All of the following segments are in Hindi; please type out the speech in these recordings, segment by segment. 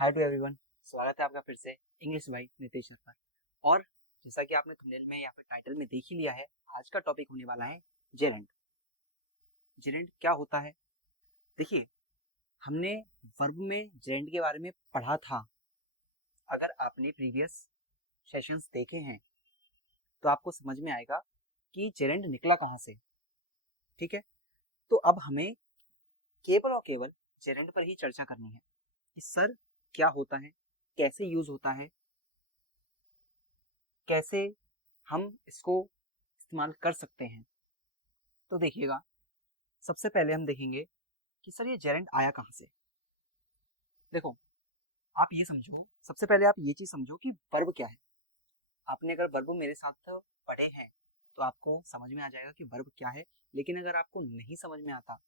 Hi to everyone. स्वागत है आपका फिर से इंग्लिश बाय नितेश सर पर। और जैसा कि आपने थंबनेल में या फिर टाइटल में देख ही लिया है, आज का टॉपिक होने वाला है जेरेंड। जेरेंड क्या होता है? देखिए, हमने वर्ब में जेरेंड के बारे में पढ़ा था। अगर आपने प्रीवियस सेशंस देखे हैं तो आपको समझ में आएगा कि जेरेंड निकला कहाँ से। ठीक है, तो अब हमें केवल और केवल जेरेंड पर ही चर्चा करनी है कि सर क्या होता है, कैसे यूज होता है, कैसे हम इसको इस्तेमाल कर सकते हैं। तो देखिएगा, सबसे पहले हम देखेंगे कि सर ये जेरेंड आया कहाँ से। देखो, आप ये समझो, सबसे पहले आप ये चीज समझो कि वर्ब क्या है। आपने अगर वर्ब मेरे साथ पढ़े हैं तो आपको समझ में आ जाएगा कि वर्ब क्या है। लेकिन अगर आपको नहीं समझ में आता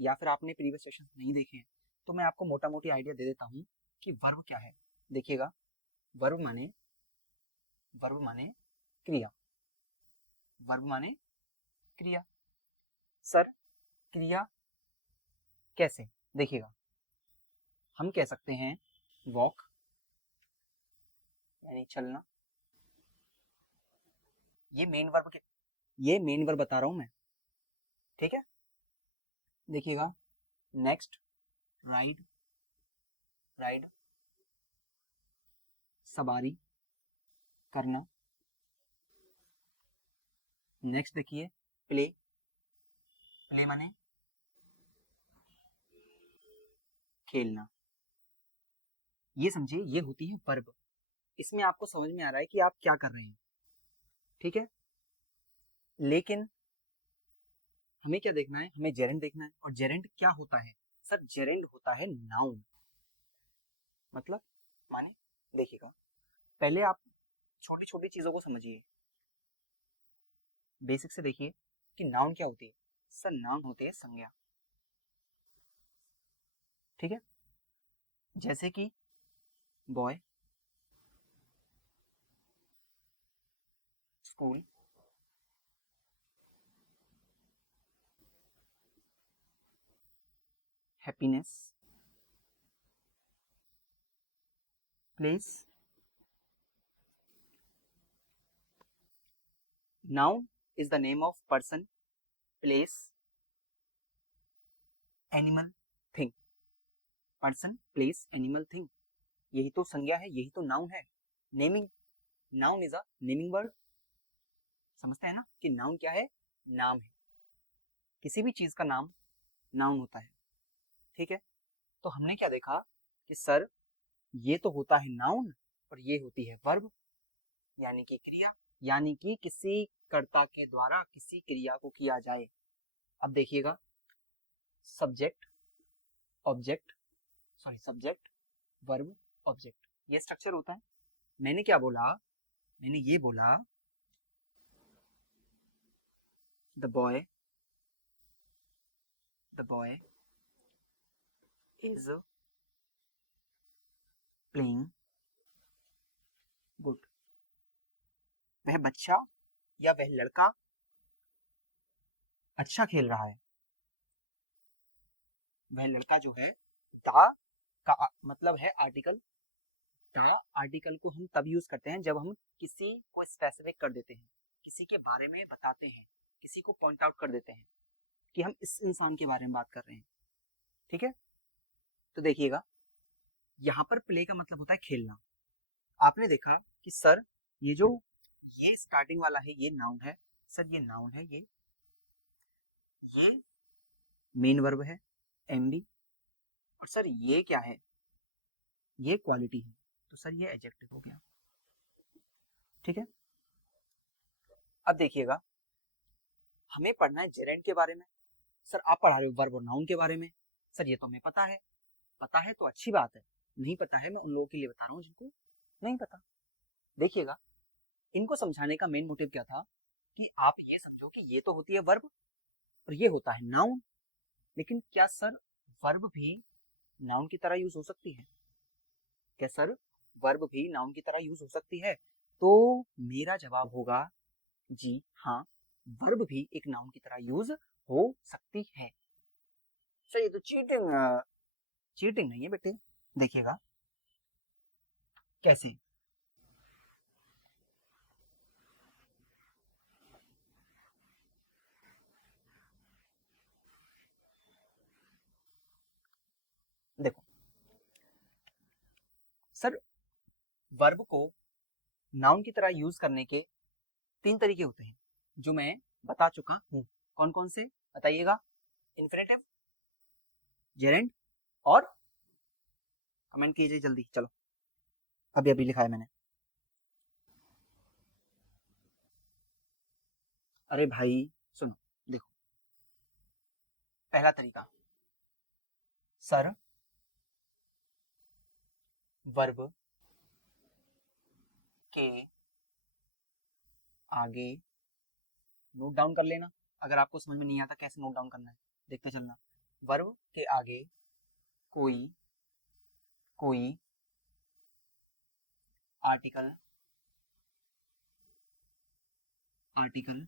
या फिर आपने प्रीवियस सेशन नहीं देखे हैं तो मैं आपको मोटा मोटी आइडिया दे देता हूँ कि वर्ब क्या है। देखिएगा, वर्ब माने वर्ब माने क्रिया। वर्ब माने क्रिया। सर क्रिया कैसे? देखिएगा, हम कह सकते हैं वॉक यानी चलना। ये मेन वर्ब बता रहा हूं मैं। ठीक है, देखिएगा, नेक्स्ट राइड। राइड सवारी करना। नेक्स्ट देखिए प्ले। प्ले माने खेलना। ये समझिए, ये होती है वर्ब। इसमें आपको समझ में आ रहा है कि आप क्या कर रहे हैं। ठीक है, लेकिन हमें क्या देखना है? हमें जेरेंड देखना है। और जेरेंड क्या होता है? सर जेरेंड होता है नाउन। मतलब माने, देखिएगा, पहले आप छोटी छोटी चीजों को समझिए। बेसिक से देखिए कि नाउन क्या होती है। सर नाउन होती है संज्ञा। ठीक है, जैसे कि boy, school, happiness, place. Noun is the name of person, place, animal, thing. Person, place, animal, thing, यही तो संज्ञा है, यही तो नाउन है। Naming, noun is a naming word. समझते हैं ना कि नाउन क्या है? नाम है। किसी भी चीज का नाम नाउन होता है। ठीक है, तो हमने क्या देखा कि सर ये तो होता है नाउन और ये होती है वर्ब यानी कि क्रिया, यानी कि किसी कर्ता के द्वारा किसी क्रिया को किया जाए। अब देखिएगा, subject, object, sorry subject, verb, object, ये स्ट्रक्चर होता है। मैंने क्या बोला? मैंने ये बोला the boy, the boy is playing good. वह बच्चा या वह लड़का अच्छा खेल रहा है। वह लड़का जो है, द का मतलब है आर्टिकल। द आर्टिकल को हम तब यूज करते हैं जब हम किसी को स्पेसिफिक कर देते हैं, किसी के बारे में बताते हैं, किसी को पॉइंट आउट कर देते हैं कि हम इस इंसान के बारे में बात कर रहे हैं। ठीक है, तो देखिएगा, यहाँ पर प्ले का मतलब होता है खेलना। आपने देखा कि सर ये स्टार्टिंग वाला है, ये नाउन है। सर ये नाउन है, ये मेन वर्ब है, एमबी। और सर ये क्या है? ये क्वालिटी है। तो सर ये एडजेक्टिव हो गया। ठीक है, अब देखिएगा, हमें पढ़ना है जेरेंड के बारे में। सर आप पढ़ा रहे हो वर्ब और नाउन के बारे में। सर ये तो हमें पता है। पता है तो अच्छी बात है, नहीं पता है मैं उन लोगों के लिए बता रहा हूँ जिनको नहीं पता। देखिएगा, इनको समझाने का मेन मोटिव क्या था कि आप ये समझो कि ये तो होती है वर्ब और ये होता है नाउन। लेकिन क्या सर वर्ब भी नाउन की तरह यूज हो सकती है? क्या सर वर्ब भी नाउन की तरह यूज हो सकती है? तो मेरा जवाब होगा जी हाँ, वर्ब भी एक नाउन की तरह यूज हो सकती है। सर ये तो चीटिंग, चीटिंग नहीं है बेटे। देखिएगा, कैसे? देखो सर, वर्ब को नाउन की तरह यूज करने के 3 तरीके होते हैं जो मैं बता चुका हूं। कौन कौन से बताइएगा? इन्फिनेटिव, जेरेंड और कमेंट कीजिए जल्दी। चलो, अभी अभी लिखा है मैंने। अरे भाई सुनो, देखो पहला तरीका, सर वर्ब के आगे, नोट डाउन कर लेना। अगर आपको समझ में नहीं आता कैसे नोट डाउन करना है, देखते चलना। वर्ब के आगे कोई कोई आर्टिकल आर्टिकल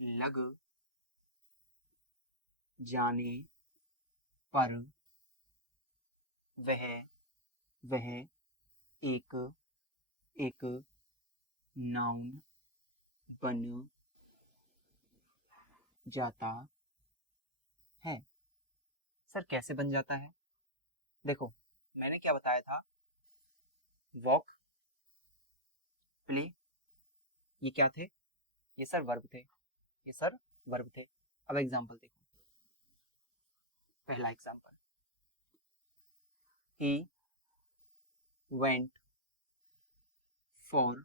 लग जाने पर वह वह एक एक नाउन बन जाता है। सर कैसे बन जाता है? देखो मैंने क्या बताया था, वॉक, प्ले, ये क्या थे? ये सर वर्ब थे, ये सर वर्ब थे। अब एग्जांपल देखो, पहला example, he went for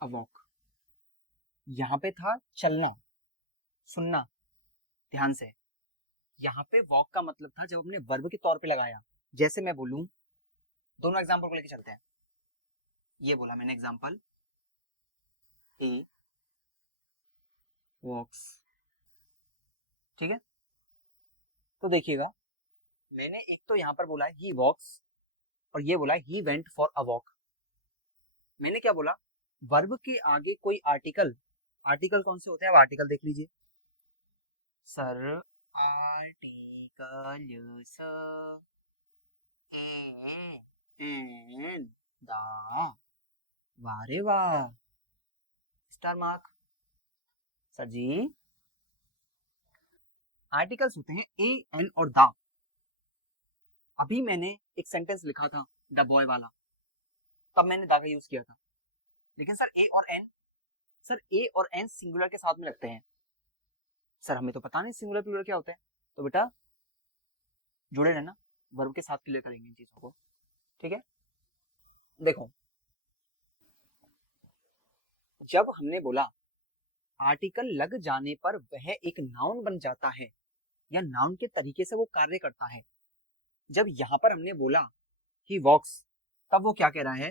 a walk. यहाँ पे था चलना, सुनना ध्यान से। यहाँ पे वॉक का मतलब था जब हमने वर्ब के तौर पे लगाया। जैसे मैं बोलूं, दोनों एग्जांपल को लेके चलते हैं। ये बोला मैंने एग्जांपल, ही वॉक्स, ठीक है? तो देखिएगा, मैंने एक तो यहाँ पर बोला ही वॉक्स और ये बोला he went for a walk. मैंने क्या बोला? वर्ब के आगे कोई आर्टिकल, आर्टिकल कौन से होते हैं? अब आर्टिकल देख लीजिए सर, आर्टिकल स एन दा, वाह रे वाह, स्टार मार्क। सर जी, आर्टिकल्स होते हैं ए, एन और दा। अभी मैंने एक सेंटेंस लिखा था द बॉय वाला, तब मैंने दा का यूज किया था। लेकिन सर ए और एन, सर ए और एन सिंगुलर के साथ में लगते हैं। सर हमें तो पता नहीं सिंगुलर प्लूरल क्या होता है, तो बेटा जुड़े रहना, वर्ब के साथ क्लियर करेंगे इन चीजों को, ठीक है? देखो, जब हमने बोला आर्टिकल लग जाने पर वह एक नाउन बन जाता है या नाउन के तरीके से वो कार्य करता है, जब यहां पर हमने बोला ही वॉक्स, तब वो क्या कह रहा है?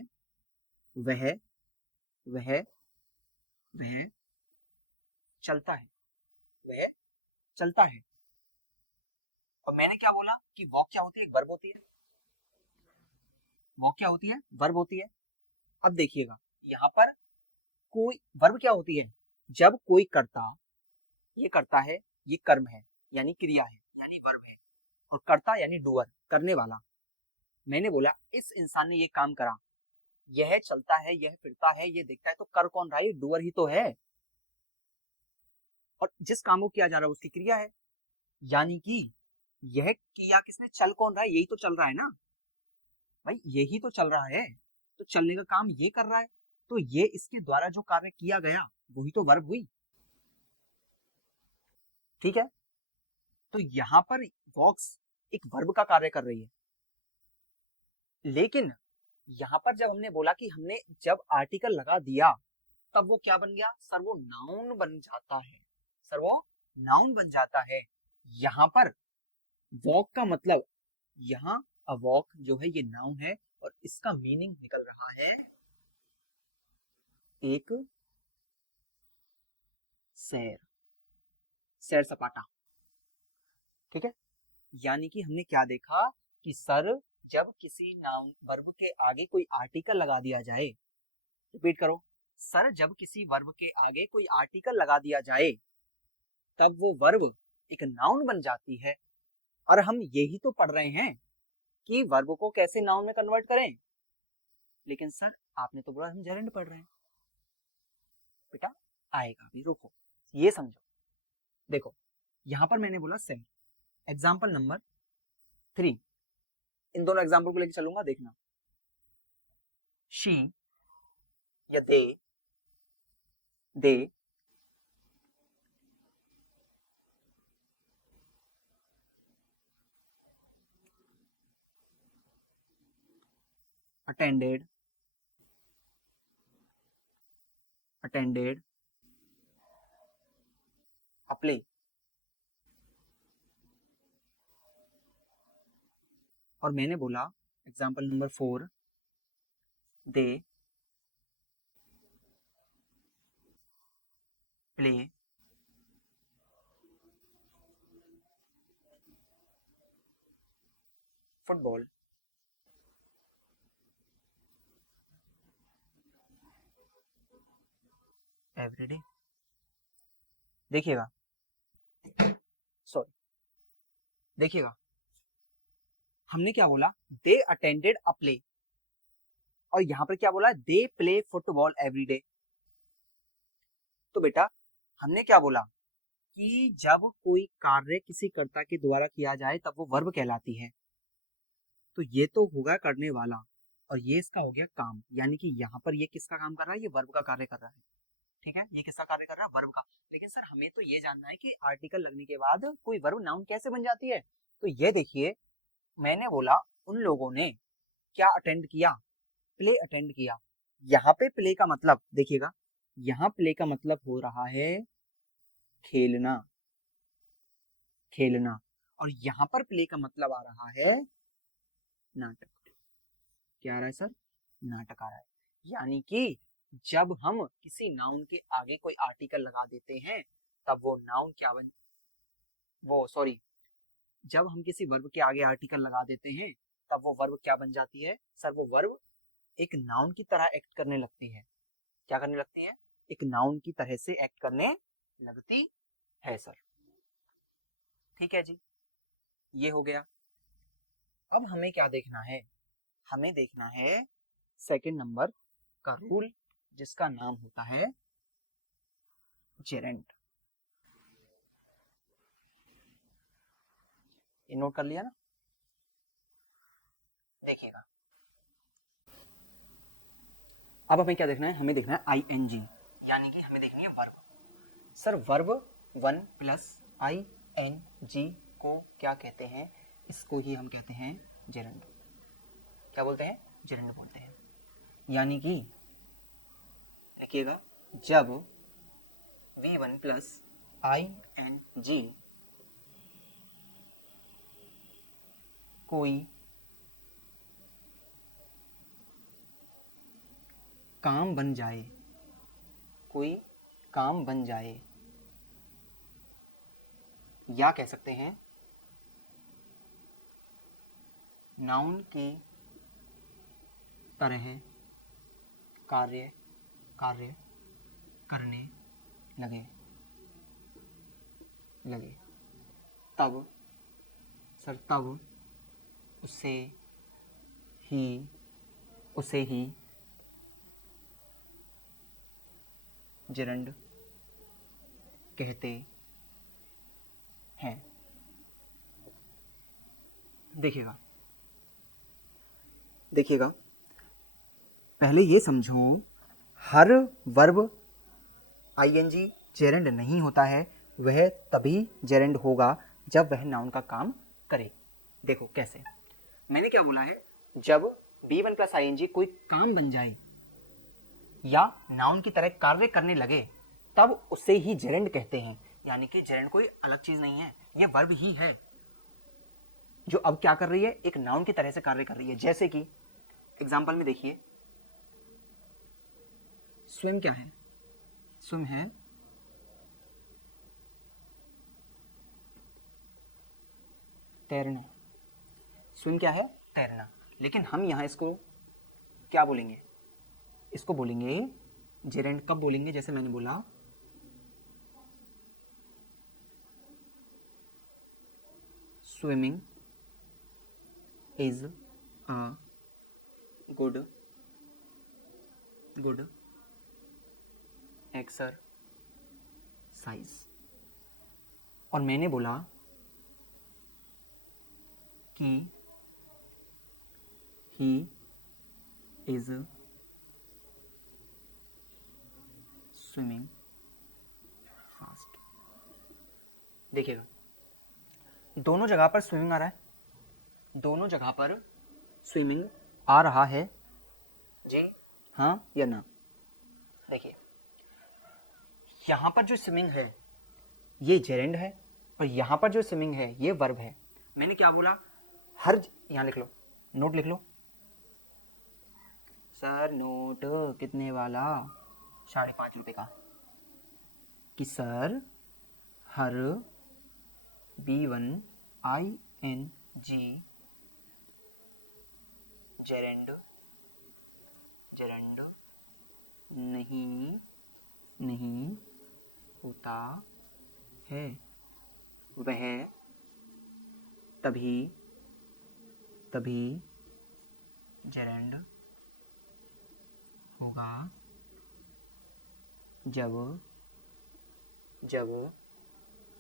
वह वह वह चलता है, वह चलता है। और मैंने क्या बोला कि वॉक क्या होती है? एक वर्ब होती है। वॉक क्या होती है? वर्ब होती है। अब देखिएगा, यहाँ पर कोई वर्ब क्या होती है? जब कोई कर्ता, ये करता है, ये कर्म है यानी क्रिया है यानी वर्ब है, और कर्ता यानी डूअर, करने वाला। मैंने बोला इस इंसान ने ये काम करा, यह चलता है, यह फिरता है, ये दिखता है, तो कर कौन रहा है? डूअर ही तो है। और जिस काम को किया जा रहा है उसकी क्रिया है, यानी कि यह किया किसने? चल कौन रहा है? यही तो चल रहा है ना भाई, यही तो चल रहा है। तो चलने का काम ये कर रहा है, तो ये इसके द्वारा जो कार्य किया गया वही तो वर्ब हुई, ठीक है? तो यहां पर वॉक्स एक वर्ब का कार्य कर रही है। लेकिन यहां पर जब हमने बोला कि हमने जब आर्टिकल लगा दिया, तब वो क्या बन गया? सर वो नाउन बन जाता है, सर वो नाउन बन जाता है। यहां पर वॉक का मतलब, यहाँ अ वॉक जो है ये नाउन है और इसका मीनिंग निकल रहा है एक सैर, सैर सपाटा, ठीक है? यानी कि हमने क्या देखा कि सर जब किसी नाउन वर्ब के आगे कोई आर्टिकल लगा दिया जाए, रिपीट करो, सर जब किसी वर्ब के आगे कोई आर्टिकल लगा दिया जाए तब वो वर्ब एक नाउन बन जाती है। और हम यही तो पढ़ रहे हैं कि वर्ब को कैसे नाउन में कन्वर्ट करें, लेकिन सर आपने तो बोला हम जेरेंड पढ़ रहे हैं। बेटा आएगा भी, रुको ये समझो। देखो यहां पर मैंने बोला सेम, एग्जाम्पल नंबर 3, इन दोनों एग्जाम्पल को लेकर चलूंगा, देखना। शी या दे attended a play, और मैंने बोला example number 4, they play football everyday. देखिएगा, सॉरी, देखिएगा हमने क्या बोला, दे अटेंडेड अ प्ले, और यहां पर क्या बोला, दे प्ले फुटबॉल एवरीडे। तो बेटा हमने क्या बोला कि जब कोई कार्य किसी कर्ता के द्वारा किया जाए तब वो वर्ब कहलाती है। तो ये तो होगा करने वाला, और ये इसका हो गया काम, यानी कि यहाँ पर ये किसका काम कर रहा है, ये वर्ब का कार्य कर रहा है। ठीक है, ये किसका कार्य कर रहा है, वर्ब का। लेकिन सर हमें तो ये जानना है कि आर्टिकल लगने के बाद कोई वर्ब नाउन कैसे बन जाती है। तो ये देखिए, मैंने बोला उन लोगों ने क्या अटेंड किया, प्ले अटेंड किया। यहाँ पे प्ले का मतलब देखिएगा, यहाँ प्ले का मतलब हो रहा है खेलना, खेलना, और यहाँ पर प्ले का मतलब आ रहा है नाटक। क्या आ रहा है सर, नाटक आ रहा है। यानी कि जब हम किसी नाउन के आगे कोई आर्टिकल लगा देते हैं तब वो नाउन क्या बन, वो सॉरी, जब हम किसी वर्ब के आगे आर्टिकल लगा देते हैं तब वो वर्ब क्या बन जाती है सर, वो वर्ब एक नाउन की तरह एक्ट करने लगती है। क्या करने लगती है, एक नाउन की तरह से एक्ट करने लगती है सर। ठीक है जी, ये हो गया। अब हमें क्या देखना है, हमें देखना है सेकंड नंबर का रूल, जिसका नाम होता है जेरेंट। ये नोट कर लिया ना। देखिएगा अब हमें क्या देखना है, हमें देखना है आईएनजी, यानी कि हमें देखनी है verb. Sir verb 1 plus ING को क्या कहते हैं, इसको ही हम कहते हैं जेरेंड। क्या बोलते हैं, जेरेंड बोलते हैं। यानी कि देखिएगा, जब V1 प्लस आईएनजी कोई काम बन जाए, कोई काम बन जाए, या कह सकते हैं नाउन की तरह कार्य करने लगे तब सर, तब उसे ही जेरेंड कहते हैं। देखिएगा पहले ये समझो, हर वर्ब आईएनजी जेरेंड नहीं होता है, वह तभी जेरेंड होगा जब वह नाउन का काम करे। देखो कैसे, मैंने क्या बोला है, जब B1 प्लस आईएनजी कोई काम बन जाए या नाउन की तरह कार्य करने लगे तब उसे ही जेरेंड कहते हैं। यानी कि जेरेंड कोई अलग चीज नहीं है, ये वर्ब ही है जो अब क्या कर रही है, एक नाउन की तरह से कार्य कर रही है। जैसे कि एग्जाम्पल में देखिए, स्विम क्या है, स्विम है तैरना, स्विम क्या है, तैरना। लेकिन हम यहां इसको क्या बोलेंगे, इसको बोलेंगे जेरेंड। कब बोलेंगे, जैसे मैंने बोला swimming is a good exercise. और मैंने बोला कि ही इज स्विमिंग फास्ट। देखिएगा, दोनों जगह पर स्विमिंग आ रहा है, दोनों जगह पर स्विमिंग आ रहा है जी, हाँ या ना। देखिए, यहां पर जो स्विमिंग है ये जेरेंड है, और यहां पर जो स्विमिंग है ये वर्ब है। मैंने क्या बोला, हर यहां लिख लो, नोट लिख लो। सर नोट कितने वाला, 5.5 रुपए का। कि सर हर B1ING जेरेंड नहीं होता है, वह तभी जेरेंड होगा जब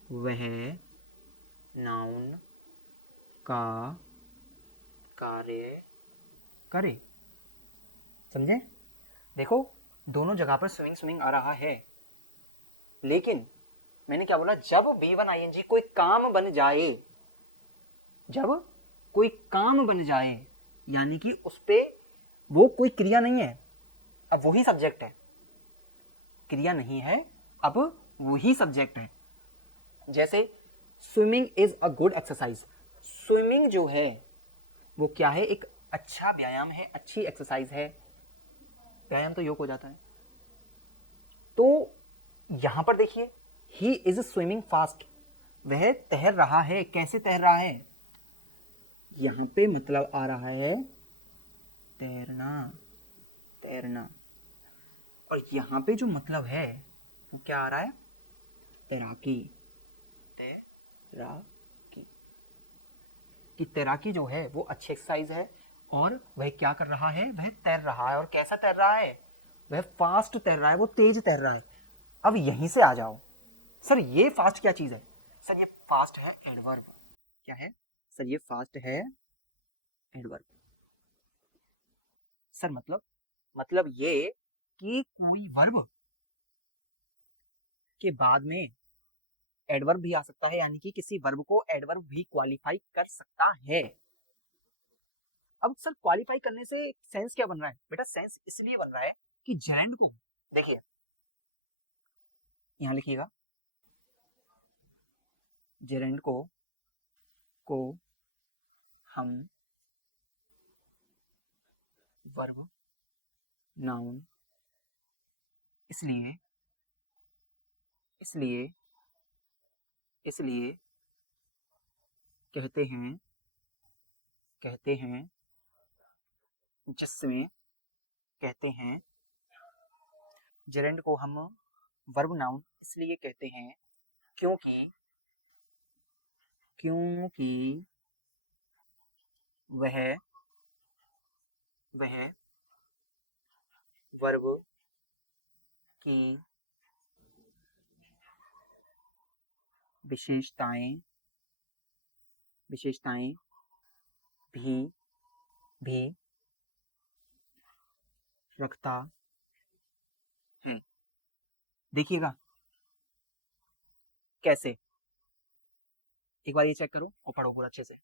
वह नाउन का कार्य करे। समझे? देखो, दोनों जगह पर स्विमिंग आ रहा है, लेकिन मैंने क्या बोला, जब B1ING कोई काम बन जाए, जब कोई काम बन जाए, यानी कि उस पे वो कोई क्रिया नहीं है, अब वही सब्जेक्ट है, क्रिया नहीं है, अब वही सब्जेक्ट है। जैसे swimming is a good exercise. Swimming जो है वो क्या है, एक अच्छा व्यायाम है, अच्छी एक्सरसाइज है। व्यायाम तो योग हो जाता है। तो यहां पर देखिए, ही इज स्विमिंग फास्ट, वह तैर रहा है। कैसे तैर रहा है, यहां पे मतलब आ रहा है तैरना, और यहां पे जो मतलब है वो क्या आ रहा है, तैराकी। कि तैराकी जो है वो अच्छी एक्सरसाइज है, और वह क्या कर रहा है, वह तैर रहा है। और कैसा तैर रहा है, वह फास्ट तैर रहा है, वो तेज तैर रहा है। अब यहीं से आ जाओ, सर ये फास्ट क्या चीज है, सर ये फास्ट है एडवर्ब। क्या है सर, ये फास्ट है एडवर्ब। सर मतलब ये कि कोई वर्ब के बाद में एडवर्ब भी आ सकता है, यानी कि किसी वर्ब को एडवर्ब भी क्वालिफाई कर सकता है। अब सर क्वालिफाई करने से सेंस क्या बन रहा है बेटा, सेंस इसलिए बन रहा है कि जेरेंड को, देखिए यहां लिखिएगा, जेरेंड को हम वर्ब नाउन इसलिए कहते हैं जिसमें कहते हैं, जेरेंड को हम वर्ब नाउन इसलिए कहते हैं क्योंकि वह वर्ब की विशेषताएं भी रखता है। देखिएगा कैसे, एक बार ये चेक करो और पढ़ो पूरा अच्छे से।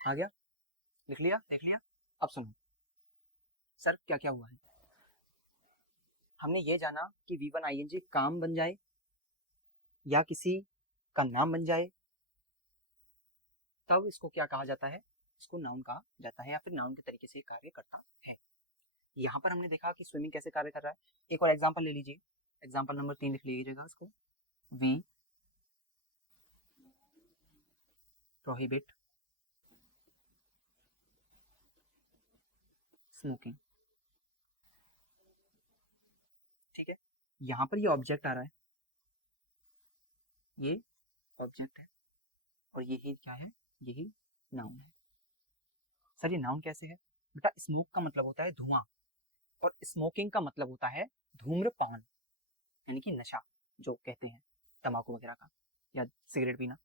आ गया, लिख लिया, देख लिया। अब सुनो सर क्या क्या हुआ है। हमने ये जाना कि V1ING काम बन जाए या किसी का नाम बन जाए, तब इसको क्या कहा जाता है, इसको नाउन कहा जाता है या फिर नाउन के तरीके से कार्य करता है। यहाँ पर हमने देखा कि स्विमिंग कैसे कार्य कर रहा है। एक और एग्जांपल ले लीजिए, एग्जांपल नंबर 3 लिख लीजिएगा इसको। We prohibit smoking. ठीक है, यहाँ पर ये ऑब्जेक्ट आ रहा है, ये ऑब्जेक्ट है और यही क्या है, यही नाउन है। सर ये नाउन कैसे है बेटा, स्मोक का मतलब होता है धुआं और स्मोकिंग का मतलब होता है धूम्रपान, यानी कि नशा जो कहते हैं तंबाकू वगैरह का या सिगरेट पीना।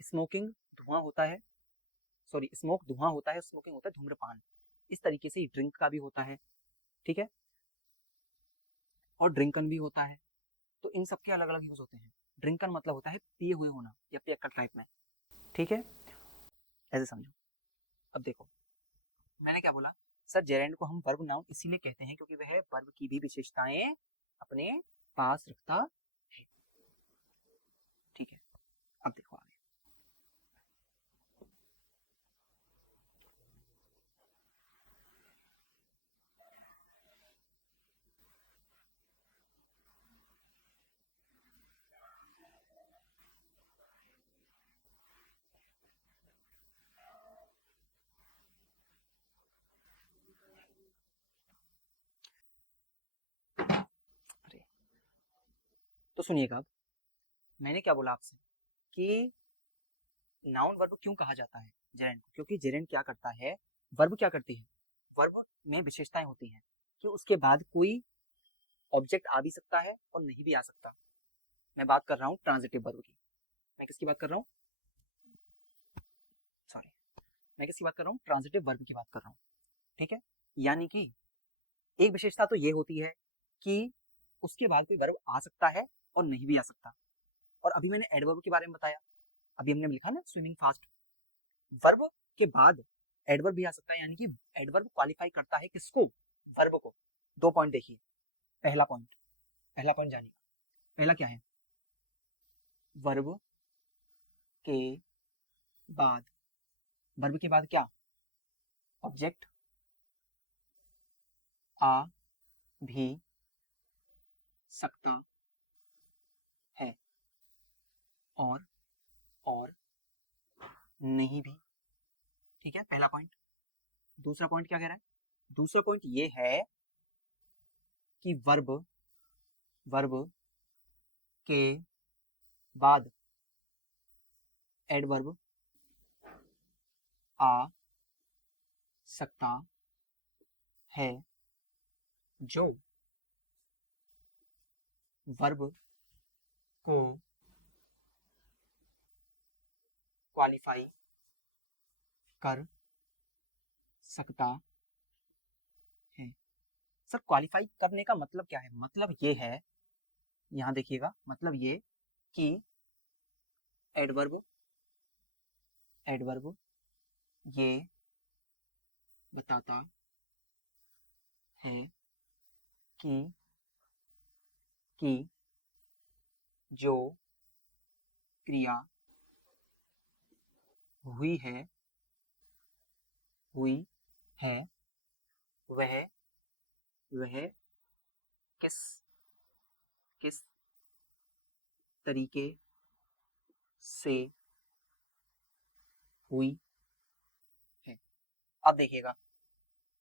स्मोकिंग धुआं होता है, सॉरी स्मोक धुआं होता है, स्मोकिंग होता है धूम्रपान। इस तरीके से ड्रिंक का भी होता है, ठीक है, और ड्रिंकन भी होता है। तो इन सबके अलग अलग यूज होते हैं। ड्रिंकन मतलब होता है पिए हुए होना या पियक्कड़ टाइप में, ठीक है, ऐसे समझो। अब देखो मैंने क्या बोला, सर जेरेंड को हम वर्ब नाउन इसीलिए कहते हैं क्योंकि वह वर्ब की भी विशेषताएं अपने पास रखता है। ठीक है, अब देखो आगे। तो सुनिएगा, अब मैंने क्या बोला आपसे कि नाउन वर्ब क्यों कहा जाता है जेरेंड को, क्योंकि जेरेंड क्या करता है, वर्ब क्या करती है, वर्ब में विशेषताएं होती हैं कि उसके बाद कोई ऑब्जेक्ट आ भी सकता है और नहीं भी आ सकता। मैं बात कर रहा हूँ ट्रांजिटिव वर्ब की। मैं किसकी बात कर रहा हूँ, सॉरी मैं किसकी बात कर रहा हूँ, ट्रांजिटिव वर्ब की बात कर रहा हूँ। ठीक है, यानी कि एक विशेषता तो ये होती है कि उसके बाद कोई वर्ब आ सकता है और नहीं भी आ सकता। और अभी मैंने एडवर्ब के बारे में बताया, अभी हमने लिखा ना स्विमिंग फास्ट, वर्ब के बाद एडवर्ब भी आ सकता है, यानी कि एडवर्ब क्वालिफाई करता है किसको, वर्ब को। 2 पॉइंट देखिए, पहला पॉइंट जानिए, पहला क्या है, वर्ब के बाद, वर्ब के बाद क्या, ऑब्जेक्ट आ भी सकता है और नहीं भी। ठीक है, पहला पॉइंट। दूसरा पॉइंट क्या कह रहा है, दूसरा पॉइंट ये है कि वर्ब के बाद एडवर्ब आ सकता है जो वर्ब को क्वालिफाई कर सकता है। सर क्वालिफाई करने का मतलब क्या है, मतलब ये है, यहां देखिएगा, मतलब ये कि एडवर्ब ये बताता है कि जो क्रिया हुई है वह किस किस तरीके से हुई है। अब देखिएगा,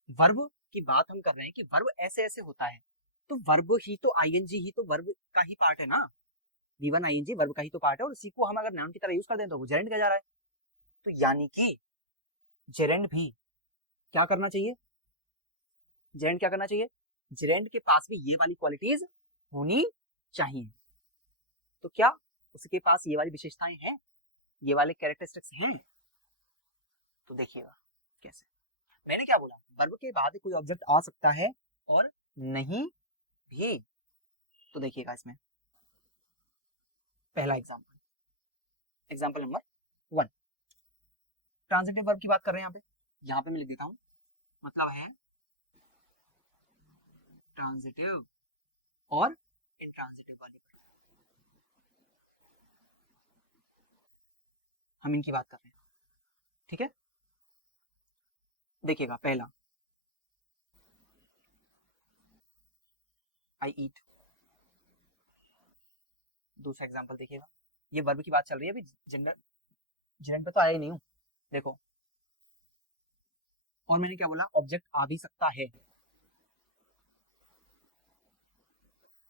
वर्ब की बात हम कर रहे हैं कि वर्ब ऐसे ऐसे होता है, तो वर्ब ही तो आईएनजी ही तो वर्ब का ही पार्ट है ना, V1 आईएनजी वर्ब का ही तो पार्ट है, और इसी को हम अगर नाउन की तरह यूज कर दें तो वो जेरेंड कहा जा रहा है। तो यानी कि जेरेंड भी क्या करना चाहिए, जेरेंड क्या करना चाहिए, जेरेंड के पास भी ये वाली क्वालिटीज होनी चाहिए। तो क्या उसके पास ये वाली विशेषताएं हैं, ये वाले कैरेक्टरिस्टिक्स हैं? तो देखिएगा कैसे, मैंने क्या बोला, वर्ब के बाद कोई ऑब्जेक्ट आ सकता है और नहीं भी। तो देखिएगा इसमें पहला एग्जाम्पल नंबर 1, ट्रांजिटिव वर्ब की बात कर रहे हैं यहाँ पे मैं लिख देता हूं, मतलब है ट्रांजिटिव और इंट्रांजिटिव वाले वर्ब, हम इनकी बात कर रहे हैं। ठीक है, देखिएगा पहला आई ईट, दूसरा एग्जांपल देखिएगा, ये वर्ब की बात चल रही है, अभी जेंडर जेंडर पे तो आया ही नहीं हूं, देखो, और मैंने क्या बोला, ऑब्जेक्ट आ भी सकता है,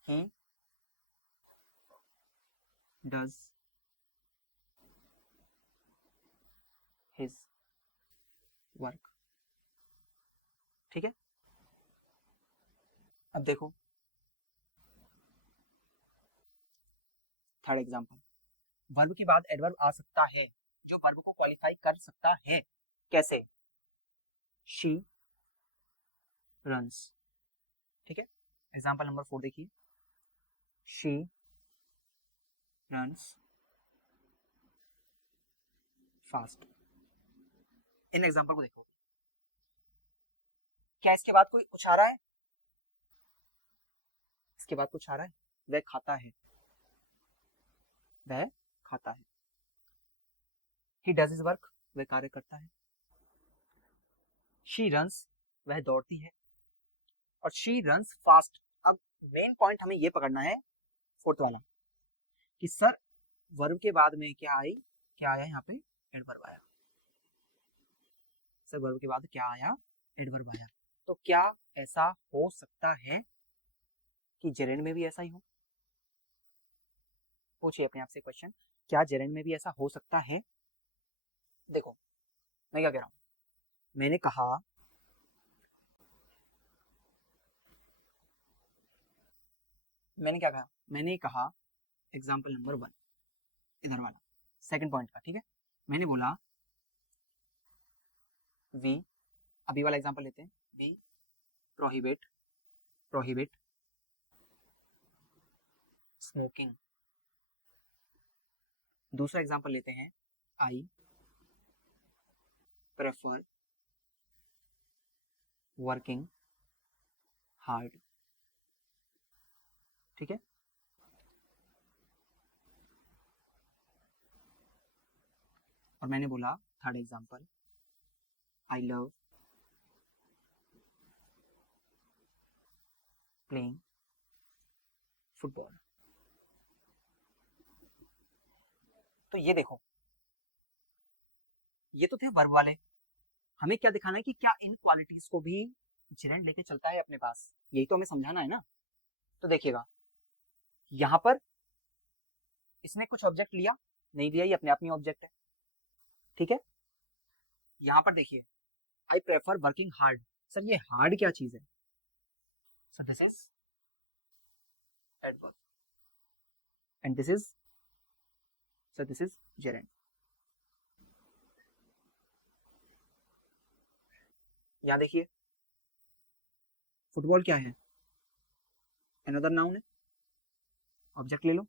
he does his work, ठीक है। अब देखो थर्ड एग्जांपल, वर्ब के बाद एडवर्ब आ सकता है जो वर्ब को क्वालिफाई कर सकता है, कैसे, she runs, ठीक है। एग्जांपल नंबर 4 देखिए, she runs fast। In example को देखो, क्या इसके बाद कोई कुछ आ रहा है, इसके बाद कुछ आ रहा है, वह खाता है, वह खाता है, he does his work, वह कार्य करता है, she runs, वह दौड़ती है, और she runs fast। अब मेन पॉइंट हमें ये पकड़ना है फोर्थ वाला, कि सर वर्ब के बाद में क्या आई, क्या आया यहाँ पे, एडवर्ब आया, सर वर्ब के बाद क्या आया, एडवर्ब आया। तो क्या ऐसा हो सकता है कि जेरेंड में भी ऐसा ही हो, पूछिए अपने आप से क्वेश्चन, क्या जेरेंड में भी ऐसा हो सकता है। देखो मैं क्या कह रहा हूं, मैंने कहा मैंने कहा एग्जाम्पल नंबर 1 इधर वाला सेकंड पॉइंट का, ठीक है, मैंने बोला वी, अभी वाला एग्जाम्पल लेते हैं, वी प्रोहिबिट स्मोकिंग। दूसरा एग्जाम्पल लेते हैं, आई प्रेफर वर्किंग हार्ड, ठीक है। और मैंने बोला third example, I love playing football. तो ये देखो, ये तो थे वर्ब वाले, हमें क्या दिखाना है कि क्या इन क्वालिटीज को भी जेरेंड लेके चलता है अपने पास, यही तो हमें समझाना है ना। तो देखिएगा यहां पर इसने कुछ ऑब्जेक्ट लिया, नहीं दिया, ये अपने आप में ऑब्जेक्ट है, ठीक है। यहां पर देखिए, I prefer working hard, sir ये हार्ड क्या चीज है, sir this is adverb, and this is, sir this is gerund. यहां देखिए फुटबॉल क्या है, अनदर नाउन है, ऑब्जेक्ट ले लो,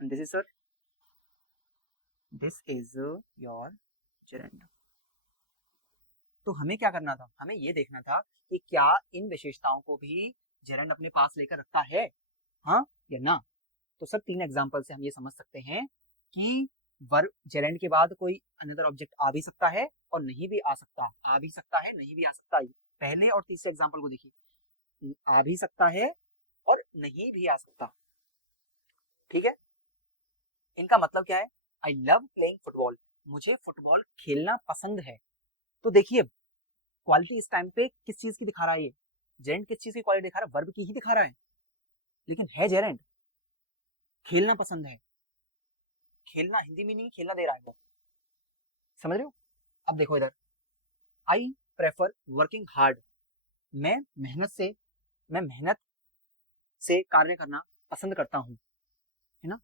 and this is, sir this is your gerund. तो हमें क्या करना था, हमें ये देखना था कि क्या इन विशेषताओं को भी जेरेंड अपने पास लेकर रखता है, हाँ या ना। तो सर 3 एग्जाम्पल से हम ये समझ सकते हैं कि वर्ब जेरेंड के बाद कोई अनदर ऑब्जेक्ट आ भी सकता है और नहीं भी आ सकता, आ भी सकता है नहीं भी आ सकता। पहले और तीसरे एग्जाम्पल को देखिए, आ भी सकता है और नहीं भी आ सकता, ठीक है। इनका मतलब क्या है, आई लव प्लेइंग फुटबॉल, मुझे फुटबॉल खेलना पसंद है। तो देखिए क्वालिटी इस टाइम पे किस चीज की दिखा रहा है, ये जेरेंड किस चीज की क्वालिटी दिखा रहा है, वर्ब की ही दिखा रहा है, लेकिन है जेरेंड, खेलना पसंद है, खेलना हिंदी में नहीं खेलना दे रहा है वो, समझ रहे हो। अब देखो इधर, आई प्रेफर वर्किंग हार्ड, मैं मेहनत से कार्य करना पसंद करता हूँ, है ना,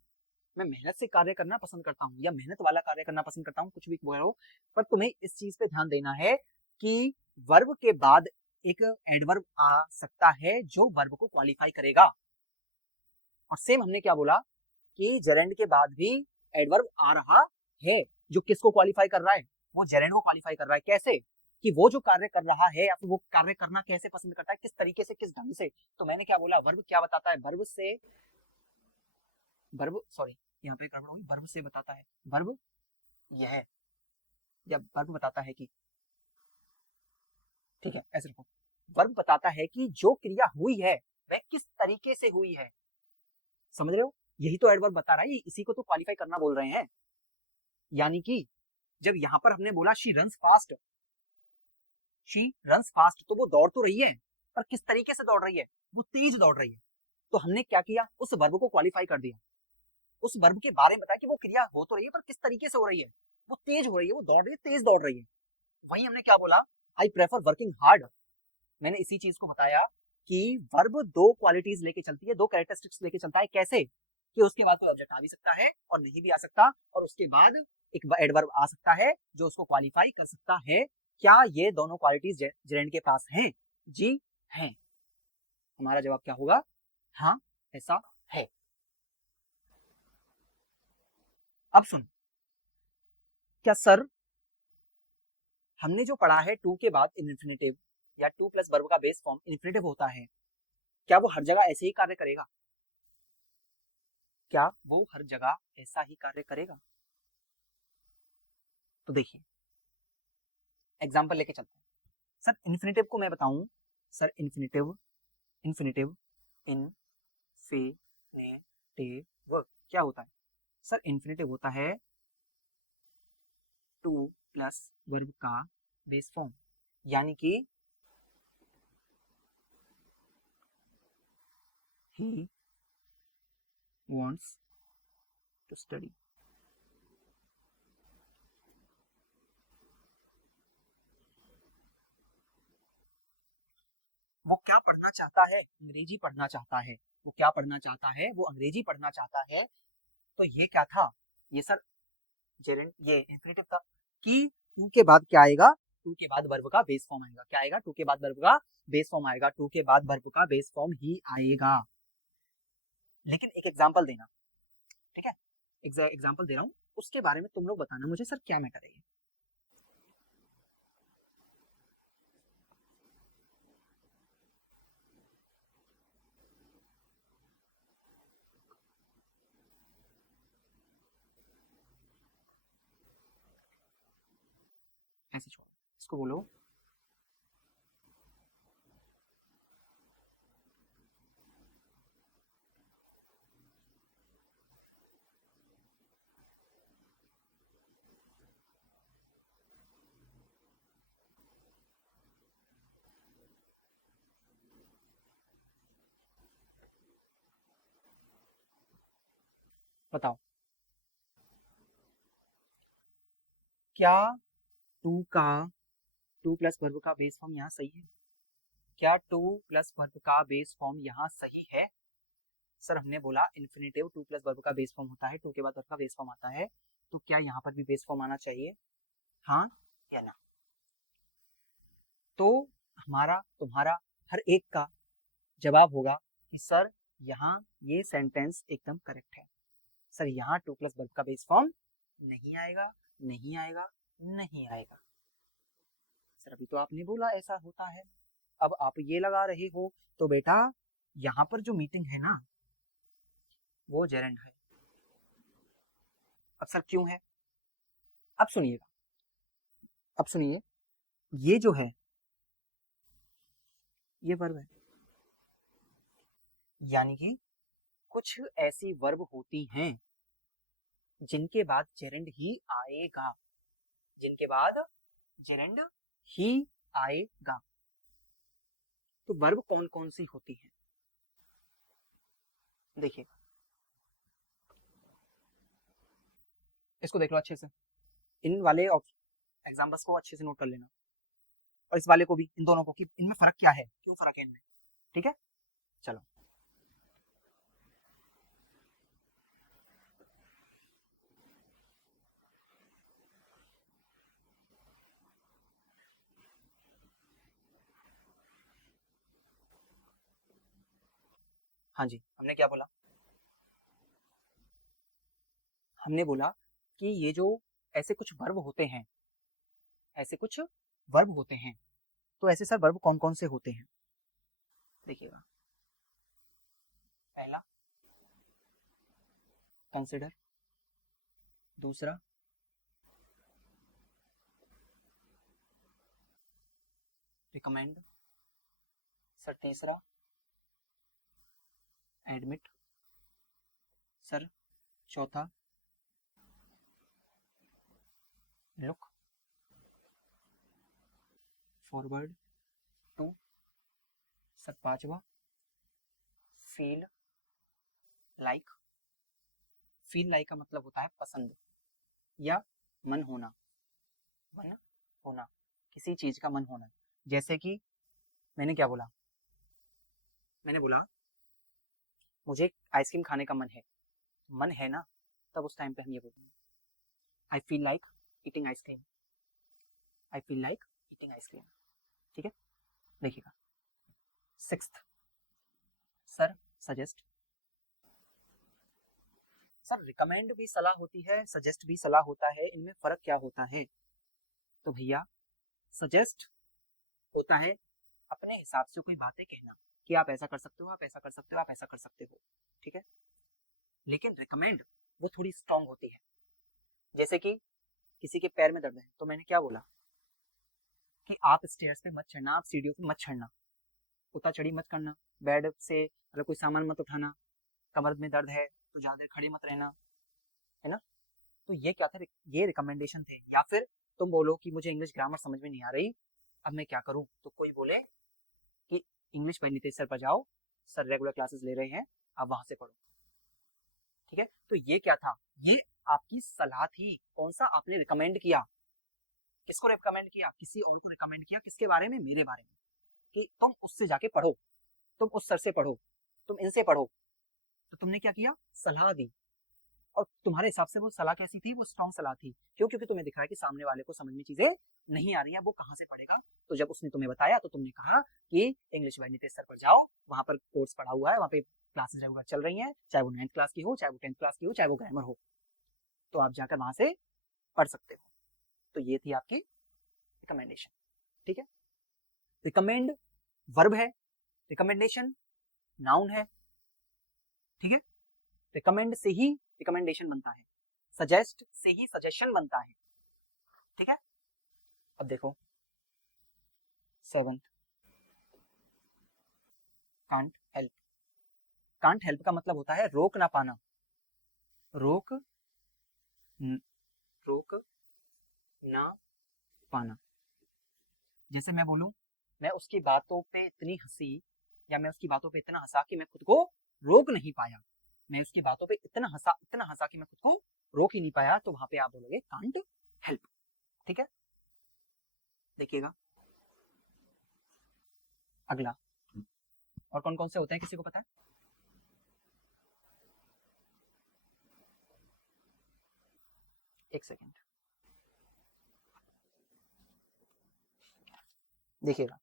मैं मेहनत से कार्य करना पसंद करता हूँ या मेहनत वाला कार्य करना पसंद करता हूँ, कुछ भी बोल रहा हो, पर तुम्हें इस चीज पे ध्यान देना है कि वर्ब के बाद एक एडवर्ब आ सकता है जो वर्ब को क्वालिफाई करेगा। और सेम हमने क्या बोला कि जेरेंड के बाद भी एडवर्ब आ रहा है जो किसको क्वालिफाई कर रहा है, वो जेरेंड को क्वालिफाई कर रहा है। कैसे, कि वो जो कार्य कर रहा है या फिर वो कार्य करना कैसे पसंद करता है, किस तरीके से, किस ढंग से। तो मैंने क्या बोला, वर्ब क्या बताता है, वर्ब सॉरी यहाँ पे गड़बड़ होगी, वर्ब से बताता है, वर्ब यह है, जब वर्ब बताता है कि, ठीक है ऐसे रखो, वर्ब बताता है कि जो क्रिया हुई है वह किस तरीके से हुई है, समझ रहे हो, यही तो एडवर्ब बता रहा है, इसी को तो क्वालिफाई करना बोल रहे हैं। यानी कि जब यहां पर हमने बोला she runs fast, she runs fast, तो वो दौड़ तो रही है पर किस तरीके से दौड़ रही है, वो तेज दौड़ रही है। तो हमने क्या किया, उस वर्ब को क्वालिफाई कर दिया, उस वर्ब के बारे में बताया कि वो क्रिया हो तो रही है पर किस तरीके से हो रही है, वो तेज हो रही है, वो दौड़ रही है, तेज दौड़ रही है। वहीं हमने क्या बोला, आई प्रेफर वर्किंग हार्ड, मैंने इसी चीज को बताया कि वर्ब दो क्वालिटीज लेके चलती है, दो कैरेक्टरिस्टिक्स लेके चलता है, कैसे कि उसके बाद कोई ऑब्जेक्ट आ भी सकता है और नहीं भी आ सकता, और उसके बाद एक एडवर्ब आ सकता है जो उसको क्वालिफाई कर सकता है। क्या ये दोनों क्वालिटीज जेरेंड के पास हैं? जी हैं। हमारा जवाब क्या होगा, हाँ ऐसा है। अब सुन, क्या सर हमने जो पढ़ा है टू के बाद इन्फिनेटिव या टू प्लस वर्ब का बेस फॉर्म इन्फिनेटिव होता है, क्या वो हर जगह ऐसे ही कार्य करेगा? क्या वो हर जगह ऐसा ही कार्य करेगा? तो देखिए एग्जांपल लेके चलते हैं। सर इन्फिनेटिव को मैं बताऊं, सर इन्फिनेटिव, इन्फिनेटिव इनफिनेटिव क्या होता है? सर इन्फिनेटिव होता है टू प्लस वर्ब का बेस फॉर्म, यानी कि ही wants to study, वो क्या पढ़ना चाहता है, अंग्रेजी पढ़ना चाहता है, वो क्या पढ़ना चाहता है, वो अंग्रेजी पढ़ना चाहता है। तो ये क्या था, ये सर जेरेंट, ये इंफिनिटिव था कि टू के बाद क्या आएगा, टू के बाद वर्ब का बेस फॉर्म आएगा, क्या आएगा, टू के बाद वर्ब का बेस फॉर्म आएगा, टू के बाद वर्ब का बेस फॉर्म ही आएगा। लेकिन एक एग्जांपल देना, ठीक है, एग्जांपल दे रहा हूं, उसके बारे में तुम लोग बताना मुझे सर क्या मैटर है। ऐसे छोड़, इसको बोलो बताओ, क्या टू का, टू प्लस वर्ब का बेस फॉर्म यहाँ सही है? क्या टू प्लस वर्ब का बेस फॉर्म यहाँ सही है? सर हमने बोला इन्फिनेटिव टू प्लस वर्ब का बेस फॉर्म होता है, टू के बाद वर्ब का बेस फॉर्म आता है, तो क्या यहाँ पर भी बेस फॉर्म आना चाहिए, हाँ या ना? तो हमारा तुम्हारा हर एक का जवाब होगा कि सर यहाँ ये सेंटेंस एकदम करेक्ट है, सर यहाँ टू प्लस वर्ब का बेस फॉर्म नहीं आएगा, नहीं आएगा, नहीं आएगा। सर अभी तो आपने बोला ऐसा होता है, अब आप ये लगा रहे हो, तो बेटा यहाँ पर जो मीटिंग है ना वो जेरेंड है। अब सर क्यों है, अब सुनिएगा, अब सुनिए, ये जो है ये वर्ब है, यानी कि कुछ ऐसी वर्ब होती हैं जिनके बाद जेरेंड ही आएगा, जिनके बाद जेरेंड ही आएगा। तो वर्ब कौन कौन सी होती है, देखिए इसको देख लो अच्छे से, इन वाले एग्जाम्पल्स को अच्छे से नोट कर लेना, और इस वाले को भी, इन दोनों को, कि इनमें फर्क क्या है, क्यों फर्क है इनमें, ठीक है। चलो हाँ जी, हमने क्या बोला, हमने बोला कि ये जो ऐसे कुछ वर्ब होते हैं, ऐसे कुछ वर्ब होते हैं, तो ऐसे सर वर्ब कौन कौन से होते हैं, देखिएगा, पहला कंसिडर, दूसरा रिकमेंड, सर तीसरा एडमिट, सर चौथा लुक फॉरवर्ड टू, सर पांचवा फील लाइक। फील लाइक का मतलब होता है पसंद या मन होना, मन होना, किसी चीज का मन होना। जैसे कि मैंने क्या बोला, मैंने बोला मुझे आइसक्रीम खाने का मन है, मन है ना, तब उस टाइम पे हम ये बोलेंगे I feel like eating ice cream, I feel like eating ice cream. ठीक है, देखिएगा। Sixth sir suggest. Sir recommend भी सलाह होती है, सजेस्ट भी सलाह होता है, इनमें फर्क क्या होता है? तो भैया सजेस्ट होता है अपने हिसाब से कोई बातें कहना कि आप ऐसा कर सकते हो, आप ऐसा कर सकते हो, आप ऐसा कर सकते हो। ठीक है, लेकिन रिकमेंड वो थोड़ी स्ट्रांग होती है। जैसे कि किसी के पैर में दर्द है, तो मैंने क्या बोला कि आप स्टेयर्स पे मत चढ़ना, आप सीढ़ियों पे मत चढ़ना, उतार चढ़ी मत करना, बेड से मतलब कोई सामान मत उठाना, कमर में दर्द है तो ज्यादा खड़े मत रहना, है ना। तो ये क्या था, ये रिकमेंडेशन थे। या फिर तुम बोलो कि मुझे इंग्लिश ग्रामर समझ में नहीं आ रही, अब मैं क्या करूं, तो कोई बोले कि इंग्लिश बाय नितेश सर पर जाओ, सर रेगुलर क्लासेस ले रहे हैं, आप वहां से पढ़ो। ठीक है, तो ये क्या था, ये आपकी सलाह थी। कौन सा आपने रिकमेंड किया, किसको रिकमेंड किया, किसी और को रिकमेंड किया, किसके बारे में, मेरे बारे में, कि तुम उससे जाके पढ़ो, तुम उस सर से पढ़ो, तुम इनसे पढ़ो। तो तुमने क्या किया, सलाह दी। और तुम्हारे हिसाब से वो सलाह कैसी थी, वो स्ट्रॉन्ग सलाह थी। क्यों? क्योंकि तुम्हें दिख रहा है कि सामने वाले को समझ में चीजें नहीं आ रही है, वो कहाँ से पढ़ेगा। तो जब उसने तुम्हें बताया तो तुमने कहा कि इंग्लिश बाय नितेश सर पर जाओ, वहां पर कोर्स पढ़ा हुआ है, वहां पे क्लासेस रेगुलर चल रही हैं, चाहे वो 9th क्लास की हो, चाहे वो 10th क्लास की हो, चाहे वो ग्रामर हो, तो आप जाकर वहां से पढ़ सकते हो। तो ये थी आपकी रिकमेंडेशन। ठीक है, रिकमेंड वर्ब है, रिकमेंडेशन नाउन है। ठीक है, रिकमेंड से ही रिकमेंडेशन बनता है, सजेस्ट से ही सजेशन बनता है। ठीक है, अब देखो 7th can't help. Can't help का मतलब होता है रोक ना पाना, रोक रोक ना पाना। जैसे मैं बोलूं, मैं उसकी बातों पे इतनी हंसी, या मैं उसकी बातों पे इतना हंसा कि मैं खुद को रोक नहीं पाया, मैं उसकी बातों पे इतना हंसा कि मैं खुद को रोक ही नहीं पाया, तो वहां पे आप बोलोगे कांट हेल्प। ठीक है, देखिएगा अगला। और कौन कौन से होते हैं, किसी को पता है? एक सेकेंड, देखिएगा।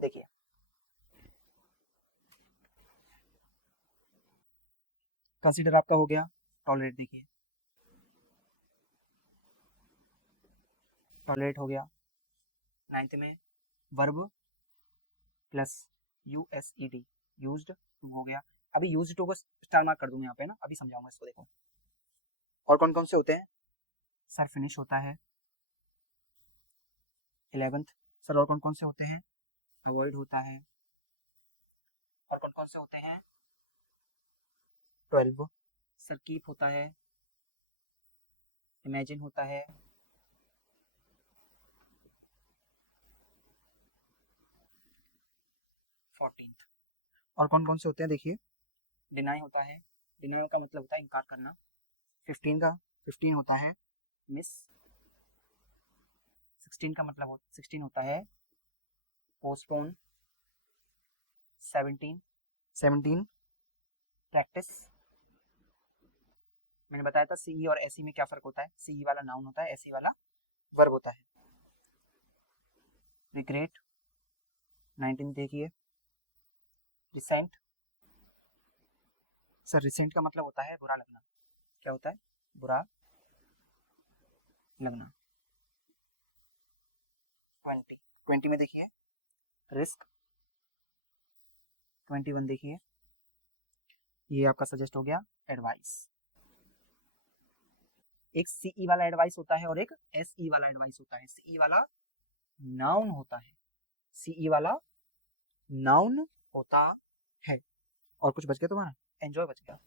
देखिए, कंसीडर आपका हो गया, टॉलरेट देखिए, टॉलरेट हो गया। 9th में वर्ब प्लस यूएसईडी, यूज्ड टू हो गया। अभी यूज्ड टू को स्टार मार्क कर दूंगा यहाँ पे ना, अभी समझाऊंगा इसको, देखो। और कौन कौन से होते हैं, सर फिनिश होता है 11th। सर और कौन कौन से होते हैं, अवॉइड होता है। और कौन कौन से होते हैं, 12 सर कीप होता है, इमेजिन होता है, 14th। और कौन कौन से होते हैं, देखिए, डिनाई होता है, डिनाई का मतलब होता है इनकार करना। 15 होता है मिस। 16 होता है पोस्टपोन। 17 प्रैक्टिस। मैंने बताया था सीई और एसई में क्या फर्क होता है, सीई वाला नाउन होता है, एसई वाला वर्ब होता है। रिग्रेट 19 देखिए। रिसेंट, सर रिसेंट का मतलब होता है बुरा लगना, क्या होता है, बुरा लगना। 20 में देखिए रिस्क। 21 देखिए, ये आपका सजेस्ट हो गया एडवाइस। एक सीई वाला एडवाइस होता है और एक एसई वाला एडवाइस होता है। सीई वाला नाउन होता है, सीई वाला नाउन होता है। और कुछ बच गया तुम्हारा? एंजॉय बच गया,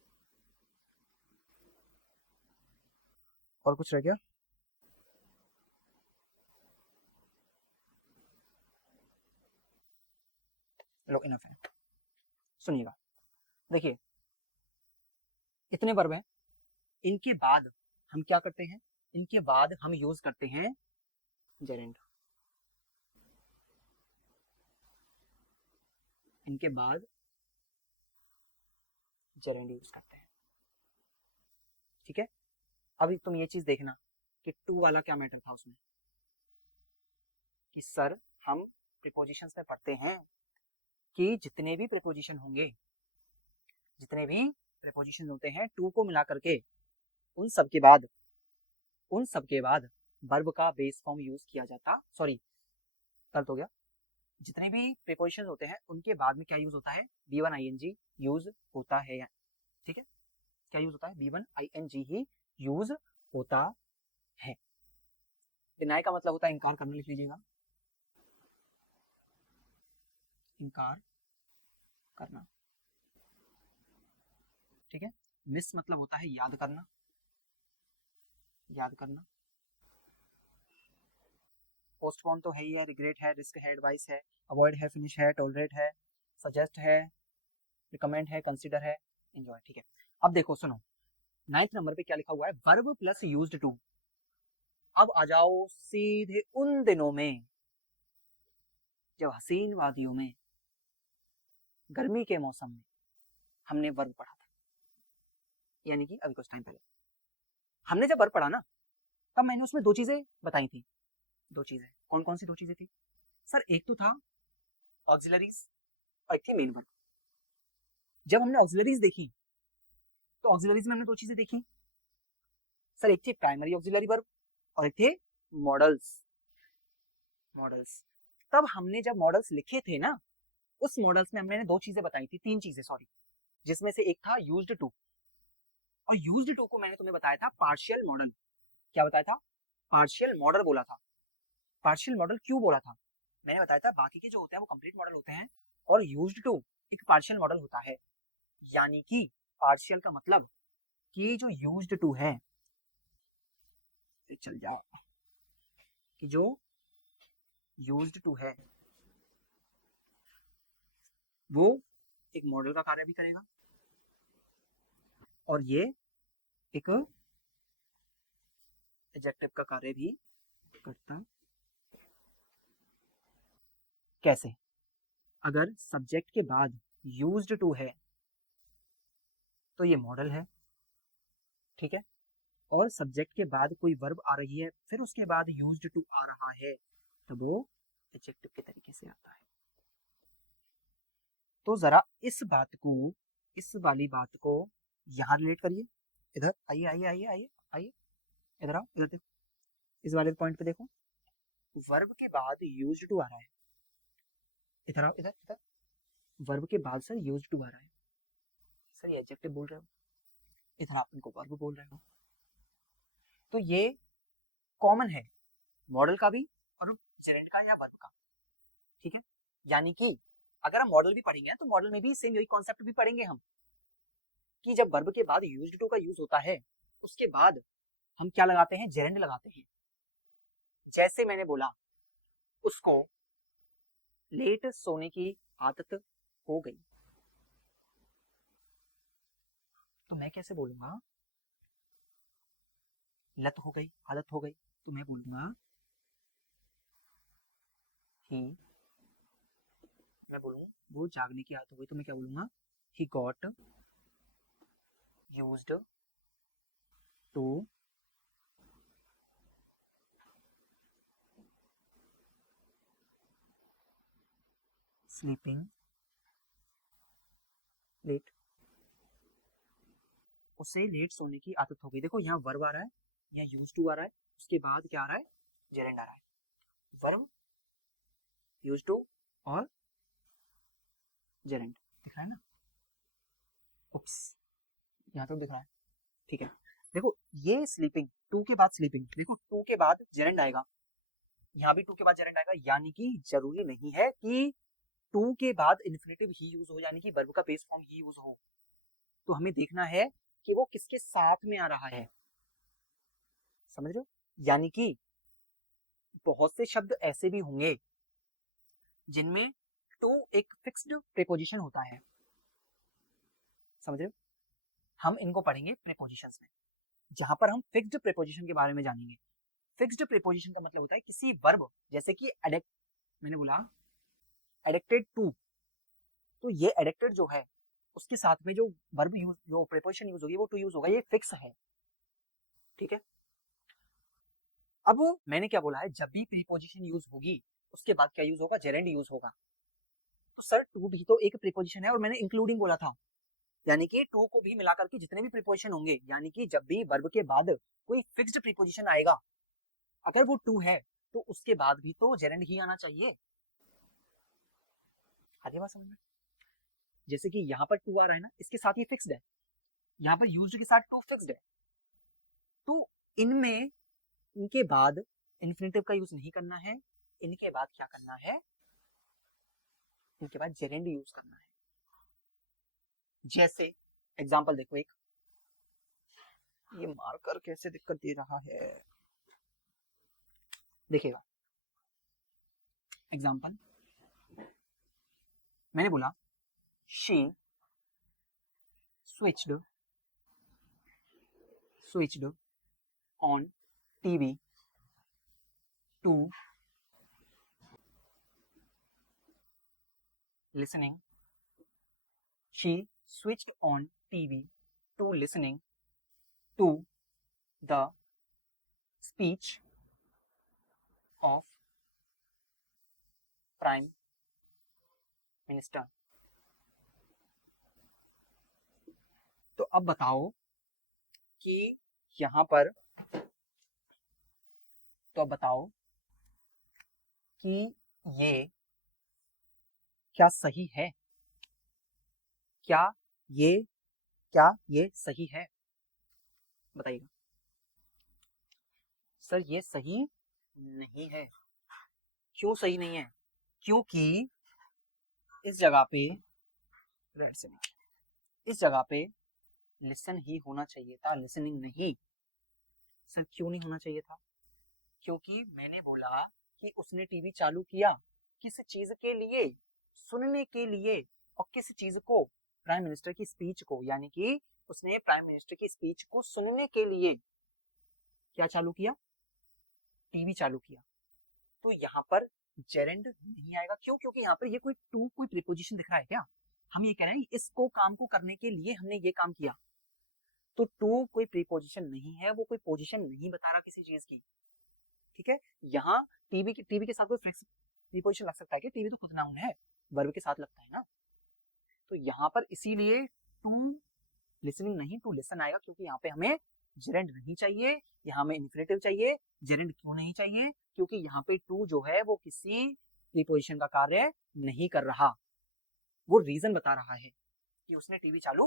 और कुछ रह गया? लो इनफ है। सुनिएगा, देखिए इतने वर्ब हैं, इनके बाद हम क्या करते हैं, इनके बाद हम यूज करते हैं जेरेंड। इनके बाद जेरेंड यूज करते हैं, ठीक है। अभी तुम ये चीज देखना कि टू वाला क्या मैटर था उसमें, कि सर हम प्रीपोजिशंस में पढ़ते हैं कि जितने भी प्रीपोजिशन होंगे, जितने भी प्रीपोजिशन होते हैं टू को मिला करके उन सब के बाद, उन सब के बाद वर्ब का बेस फॉर्म यूज किया जाता, सॉरी गलत हो गया, जितने भी प्रीपोजिशन होते हैं उनके बाद में क्या यूज होता है, B1 ING यूज होता है, ठीक है। क्या यूज होता है, B1 ING ही यूज होता है। डिनाई का मतलब होता है इनकार करना, लिख लीजिएगा, इनकार करना, ठीक है। मिस मतलब होता है याद करना, याद करना। पोस्टपोन तो है ही है, रिग्रेट है, रिस्क है, एडवाइस है, अवॉइड है, फिनिश है, टॉलरेट है, सजेस्ट है, रिकमेंड है, कंसीडर है, एंजॉय, ठीक है। अब देखो सुनो, 9th नंबर पे क्या लिखा हुआ है, वर्ब प्लस यूज्ड टू। अब आ जाओ सीधे उन दिनों में जब हसीन वादियों में गर्मी के मौसम में हमने वर्ब पढ़ा था, यानी कि अभी कुछ टाइम पहले हमने जब वर्ब पढ़ा ना, तब मैंने उसमें दो चीजें बताई थी। दो चीजें, कौन कौन सी दो चीजें थी सर? एक तो था ऑक्सिलरीज और एक थी मेन वर्ब। जब हमने ऑक्सिलरीज देखी तो ऑक्सिलरीज में हमने दो चीजें देखी सर, एक थी प्राइमरी ऑक्सिलरी वर्ब और एक थे मॉडल्स। मॉडल्स, तब हमने जब मॉडल्स लिखे थे ना, उस मॉडल्स में हमने दो चीजें बताई थी, तीन चीजें सॉरी, जिसमें से एक था यूज्ड टू, और यूज्ड टू को मैंने तुम्हें बताया था पार्शियल मॉडल। क्या बताया था? पार्शियल मॉडल बोला था। पार्शियल मॉडल क्यों बोला था? मैंने बताया था बाकी के जो होते हैं वो कंप्लीट मॉडल होते हैं और यूज्ड टू एक पार्शियल मॉडल होता है। यानी कि पार्शियल का मतलब कि जो यूज्ड टू है, चल जाओ, कि जो यूज्ड टू है वो एक मॉडल का कार्य भी करेगा और ये एक एडजेक्टिव का कार्य भी करता। कैसे? अगर सब्जेक्ट के बाद यूज्ड टू है तो ये मॉडल है, ठीक है। और सब्जेक्ट के बाद कोई वर्ब आ रही है फिर उसके बाद यूज्ड टू आ रहा है तो वो एडजेक्टिव के तरीके से आता है। तो जरा इस बात को, इस वाली बात को यहां रिलेट करिए। इधर आइए आइए आइए आइए आइए, इधर आओ, इधर देखो, इस वाले पॉइंट पे देखो, वर्ब के बाद यूज्ड टू आ रहा है। इधर आओ, इधर इधर, वर्ब के बाद सर यूज्ड टू आ रहा है, सर ये एडजेक्टिव बोल रहे हो, इधर आप इनको वर्ब बोल रहे हो। तो ये कॉमन है मॉडल का भी और जेरेंट का या वर्ब का, ठीक है। यानी कि अगर हम मॉडल भी पढ़ेंगे तो मॉडल में भी सेम यही कॉन्सेप्ट भी पढ़ेंगे हम, कि जब वर्ब के बाद यूज्ड टू का यूज होता है उसके बाद हम क्या लगाते हैं, जेरेंड लगाते हैं। जैसे मैंने बोला उसको लेट सोने की आदत हो गई, तो मैं कैसे बोलूंगा, लत हो गई, आदत हो गई, तो मैं बोलूंगा ही, मैं बोलूँ वो जागने की आदत हो गई तो मैं क्या बोलूंगा, he got used to sleeping late, उसे लेट सोने की आदत हो गई। देखो यहाँ वर्ब आ रहा है, यहाँ यूज टू आ रहा है, उसके बाद क्या आ रहा है, जेरेंड आ रहा है। वर्ब, यूज टू और जेरेंड, दिख रहा है ना? उप्स, यहाँ तो दिख रहा है, ठीक है। देखो ये स्लीपिंग, टू के बाद स्लीपिंग, देखो टू के बाद जेरेंड आएगा, यहाँ भी टू के बाद जेरेंड आएगा, यानी कि जरूरी नहीं है कि टू के बाद इन्फिनेटिव ही यूज हो, यानी कि वर्ब का बेस फॉर्म ही यूज हो। तो हमें देखना है कि वो किसके साथ में आ रहा है, समझ रहे हो? यानी कि बहुत से शब्द ऐसे भी होंगे जिनमें टू एक फिक्स्ड प्रीपोजिशन होता है, समझ रहे हो? हम इनको पढ़ेंगे प्रीपोजिशंस में, जहां पर हम फिक्स्ड प्रीपोजिशन के बारे में जानेंगे। फिक्स्ड प्रीपोजिशन का मतलब होता है किसी वर्ब, जैसे कि एडेक्ट, मैंने बोला एडेक्टेड टू, तो ये एडेक्टेड जो है उसके साथ में जो वर्ब यूज, जो प्रीपोजिशन यूज होगी वो टू यूज होगा, ये फिक्स है, ठीक है। अब मैंने क्या बोला है, जब भी प्रीपोजिशन यूज होगी उसके बाद क्या यूज होगा, जेरेंड यूज होगा। तो सर टू भी तो एक प्रीपोजिशन है और मैंने इंक्लूडिंग बोला था, यानी कि टू को भी मिलाकर के जितने भी प्रीपोजिशन होंगे, यानी कि जब भी वर्ब के बाद कोई फिक्स्ड प्रीपोजिशन आएगा, अगर वो टू है तो उसके बाद भी तो जेरेंड ही आना चाहिए। आगे बात समझ में? जैसे कि यहाँ पर टू आ रहा है ना, इसके साथ ये फिक्स्ड है, यहाँ पर यूज्ड के साथ टू फिक्स्ड है, तो इनमें इनके बाद इन्फिनेटिव का यूज नहीं करना है, इनके बाद क्या करना है, इनके बाद जेरेंड यूज करना है। जैसे एग्जांपल देखो, एक ये मार्कर कैसे दिक्कत दे रहा है, देखिएगा एग्जांपल, मैंने बोला she switched on TV to listening. She switched on TV to listening to the speech of Prime Minister. तो अब बताओ कि यहाँ पर, तो अब बताओ कि ये क्या सही है, क्या ये सही है, बताइएगा। सर ये सही नहीं है। क्यों सही नहीं है? क्योंकि इस जगह पे लिसन ही होना चाहिए था, लिसनिंग नहीं। सर क्यों नहीं होना चाहिए था? क्योंकि मैंने बोला कि उसने टीवी चालू किया किस चीज के लिए, सुनने के लिए, और किस चीज को, प्राइम मिनिस्टर की स्पीच को, यानी कि उसने प्राइम मिनिस्टर की स्पीच को सुनने के लिए क्या चालू किया, टीवी चालू किया। तो यहाँ पर जेरेंड नहीं आएगा। क्यों? क्योंकि यहाँ पर ये कोई प्रीपोजिशन दिख रहा है क्या? हम ये कह रहे हैं इसको काम को करने के लिए हमने ये काम किया, तो टू कोई प्रीपोजिशन नहीं है, वो कोई पोजीशन नहीं बता रहा किसी चीज की, ठीक है। यहाँ टीवी के साथ कोई प्रीपोजिशन लग सकता है कि टीवी तो खुद नाउन है, वर्ब के साथ लगता है ना। तो यहाँ पर इसीलिए टू लिसनिंग नहीं, टू लिसन आएगा, क्योंकि यहाँ पे हमें जेरेंड नहीं चाहिए, यहाँ हमें इन्फिनेटिव चाहिए। जेरेंड क्यों नहीं चाहिए? क्योंकि यहाँ पे टू जो है वो किसी प्रीपोजिशन का कार्य नहीं कर रहा, वो रीजन बता रहा है कि उसने टीवी चालू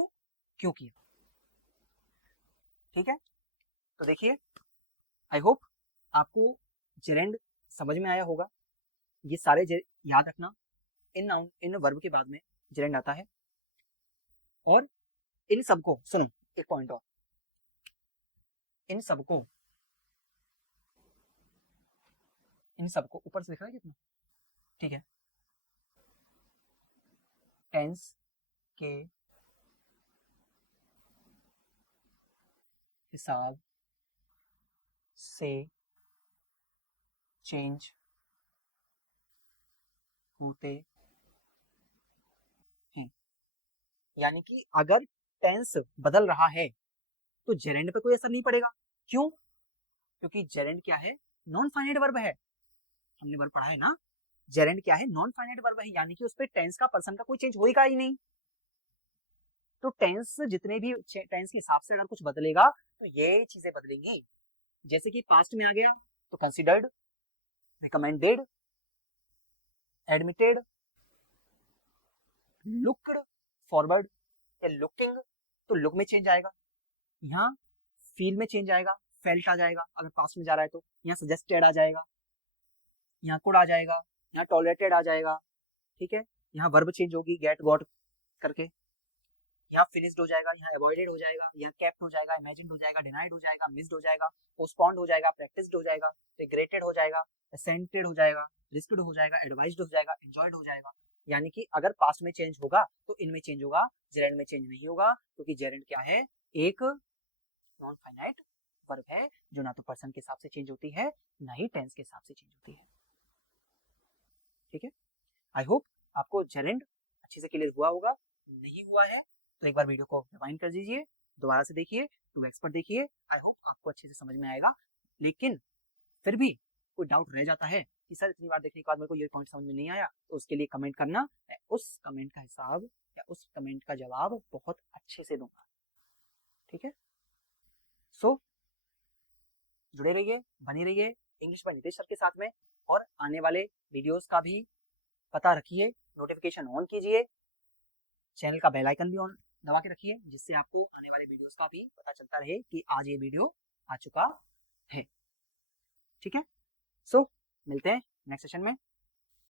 क्यों किया, ठीक है। तो देखिए, आई होप आपको जेरेंड समझ में आया होगा। ये सारे याद रखना, इन नाउन, इन वर्ब के बाद में जेरेंड आता है, और इन सबको सुनो, एक पॉइंट और, इन सबको ऊपर से दिख रहा है कितना, ठीक है, टेंस के हिसाब से चेंज होते हैं। यानी कि अगर टेंस बदल रहा है तो जेरेंड पे कोई असर नहीं पड़ेगा। क्यों? क्योंकि जेरेंड क्या है, नॉन फाइनाइट वर्ब है, हमने वर्ब पढ़ा है ना, जेरेंड क्या है, नॉन फाइनाइट वर्ब है, यानी कि उस पर टेंस का, पर्सन का कोई चेंज होगा ही नहीं। तो टेंस, जितने भी टेंस के हिसाब से अगर कुछ बदलेगा तो ये चीजें बदलेंगी। जैसे कि पास्ट में आ गया तो considered, recommended, admitted, looked forward या लुकिंग, तो लुक में चेंज आएगा। यहाँ फील में चेंज आएगा, फेल्ट आ जाएगा अगर पास्ट में जा रहा है तो, यहाँ सजेस्टेड आ जाएगा, यहाँ कुड आ जाएगा, यहाँ टॉलरेटेड आ जाएगा, ठीक है, यहाँ वर्ब चेंज होगी गेट गॉट करके, यहाँ फिनिश्ड हो जाएगा, यहाँ अवॉइडेड हो जाएगा, यहाँ केप्ट हो जाएगा, इमेजिन्ड हो जाएगा, डिनाइड हो जाएगा, मिस्ड हो जाएगा, पोस्टपोन्ड हो जाएगा, प्रैक्टिस्ड हो जाएगा, रिग्रेटेड हो जाएगा, असेंटेड हो जाएगा, रिस्क्ड हो जाएगा, एडवाइज्ड हो जाएगा, एंजॉयड हो जाएगा। यानी कि अगर पास्ट में चेंज होगा तो इनमें चेंज होगा, जेरेंड में चेंज नहीं होगा, क्योंकि जेरेंड क्या है, एक नॉन फाइनाइट वर्ब है जो ना तो पर्सन के हिसाब से चेंज होती है ना ही टेंस के हिसाब से चेंज होती है। ठीक है, आई होप आपको जेरेंड अच्छे से क्लियर हुआ होगा। नहीं हुआ है तो एक बार वीडियो को रिवाइंड कर दीजिए, दोबारा से देखिए, 2x पर देखिए, आई होप आपको अच्छे से समझ में आएगा। लेकिन फिर भी कोई डाउट रह जाता है कि सर इतनी बार देखने के बाद मेरे को ये पॉइंट समझ में नहीं आया, तो उसके लिए कमेंट करना, उस कमेंट का हिसाब या उस कमेंट का जवाब बहुत अच्छे से दूंगा। ठीक है, सो जुड़े रहिए, बने रहिए इंग्लिश बाय नितेश सर के साथ में, और आने वाले वीडियोस का भी पता रखिए, नोटिफिकेशन ऑन कीजिए, चैनल का बेल आइकन भी ऑन दबा के रखिए, जिससे आपको आने वाले वीडियोस का भी पता चलता रहे कि आज ये वीडियो आ चुका है। ठीक है, सो मिलते हैं नेक्स्ट सेशन में।